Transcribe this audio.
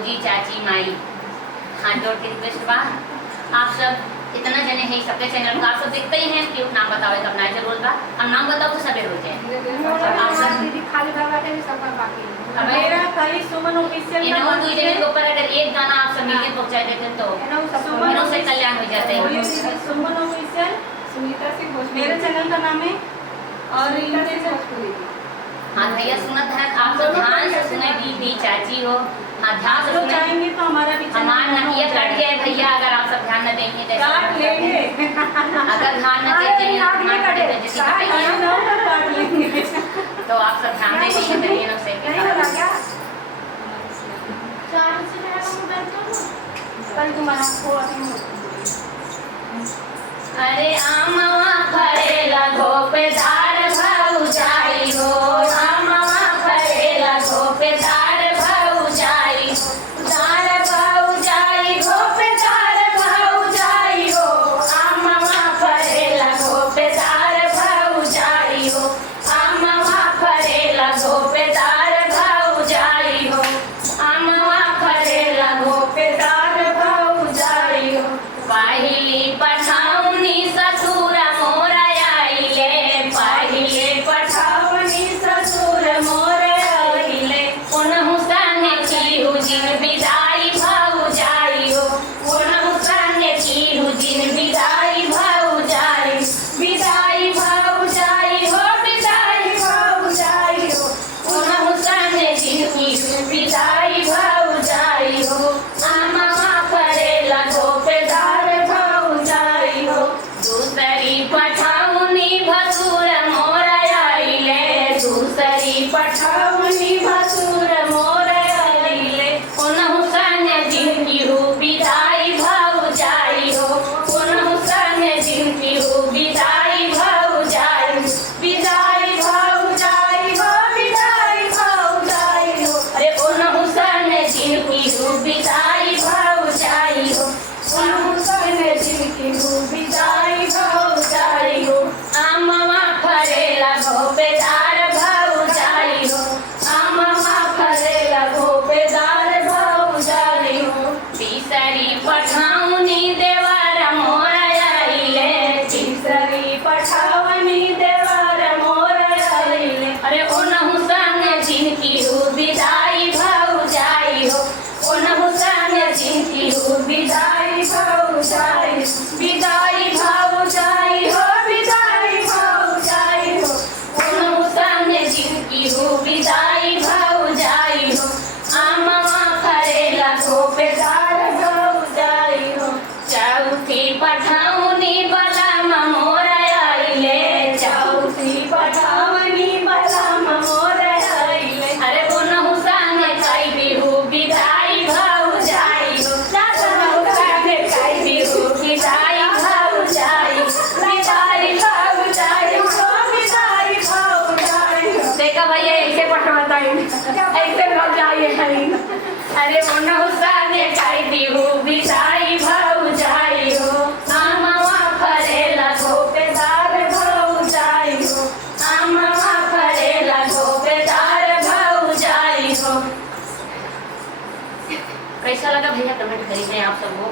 भौजी चाची माई हाथ जोड़ के रिक्वेस्ट बा आप सब इतना जने हैं सबके चैनल को आप सब देखते ही हैं कि नाम बताओ तब ना जरूर बा हम नाम बताओ तो सबे हो जाए आप सब दीदी खाली बाबा के भी सब बाकी मेरा खाली सुमन ऑफिशियल इन दो जने के ऊपर अगर एक गाना आप सब मिलके पहुंचा देते तो सुमन से कल्याण हो जाता है। सुमन ऑफिशियल सुनीता सिंह भोजपुरी मेरे चैनल का नाम है और इनके से हाँ भैया सुनत है आप सब ध्यान से सुने दीदी चाची हो हाँ ध्यान से लोग सुने चाहेंगे तो हमारा भी हमारा नकिया कट गया है भैया अगर आप सब ध्यान न देंगे तो काट लेंगे अगर ध्यान न देंगे काट लेंगे तो आप सब ध्यान देंगे तो ये लोग सही नहीं लगा क्या चार से मेरा मोबाइल तो कल तुम्हारा को अभी अरे आमवा फरेला गोपेदार भौजाई हो आमवा फरेला गोपेदार भौजाई दार भौजाई गोपेदार भौजाई हो आमवा फरेला गोपेदार भौजाई हो आमवा फरेला गोपेदार भौजाई हो आमवा फरेला गोपेदार भौजाई हो पहिली पठाउनी ससुर मोर आइले पहिले पठाउनी ससुर मोर आइले उनहु संगे की जिन विदाई भौजाई हो उनहु संगे की जिन विदाई भौजाई विदाई भौजाई हो विदाई भौजाई हो उनहु संगे जिन विदाई भौजाई हो आमवा फरेला गोपेदार भौजाई हो दूसरी पठाउनी भसुर मोर आइले दूसरी पठाउनी भसुर मोर आइले उनहु संगे जिनकी हो विदाई भौजाई हो उनहु संगे जिनकी हो विदाई भौजाई विदाई भौजाई हो विदाई भौजाई हो अरे उनहु संगे जिनकी हो विदाई भौजाई हो उनहु संगे जिनकी हो विदाई भौजाई हो आमवा फरेला गोपेदार भौजाई हो आमवा फरेला गोपेदार भौजाई हो तीसरी पठाउनी देवर मोर आइले तीसरी पठाउनी देवर मोर आइले अरे उनहु संगे जिनकी हो विदाई भौजाई हो उनहु संगे जिनकी हो विदाई भौजाई विदाई भौजाई हो विदाई भौजाई हो उनहु संगे जिनकी हो विदाई भौजाई हो आमवा फरेला गोपेदार भौजाई हो चौथी पठाउनी बलम मोर आइले चौथी पठाउनी बलम मोर आइले अरे उनहु संगे कई बिहु विदाई भौजाई हो उनहु संगे कई बिहु विदाई भौजाई विदाई भौजाई हो विदाई भौजाई हो देखा भैया ऐसे पठवाता है ऐसे न जाइए अरे उनहु संगे कई बिहु विदाई भौजाई हो आमवा फरेला गोपेदार भौजाई हो आमवा फरेला गोपेदार भौजाई हो। कैसा लगा भैया कमेंट करिए आप सबको।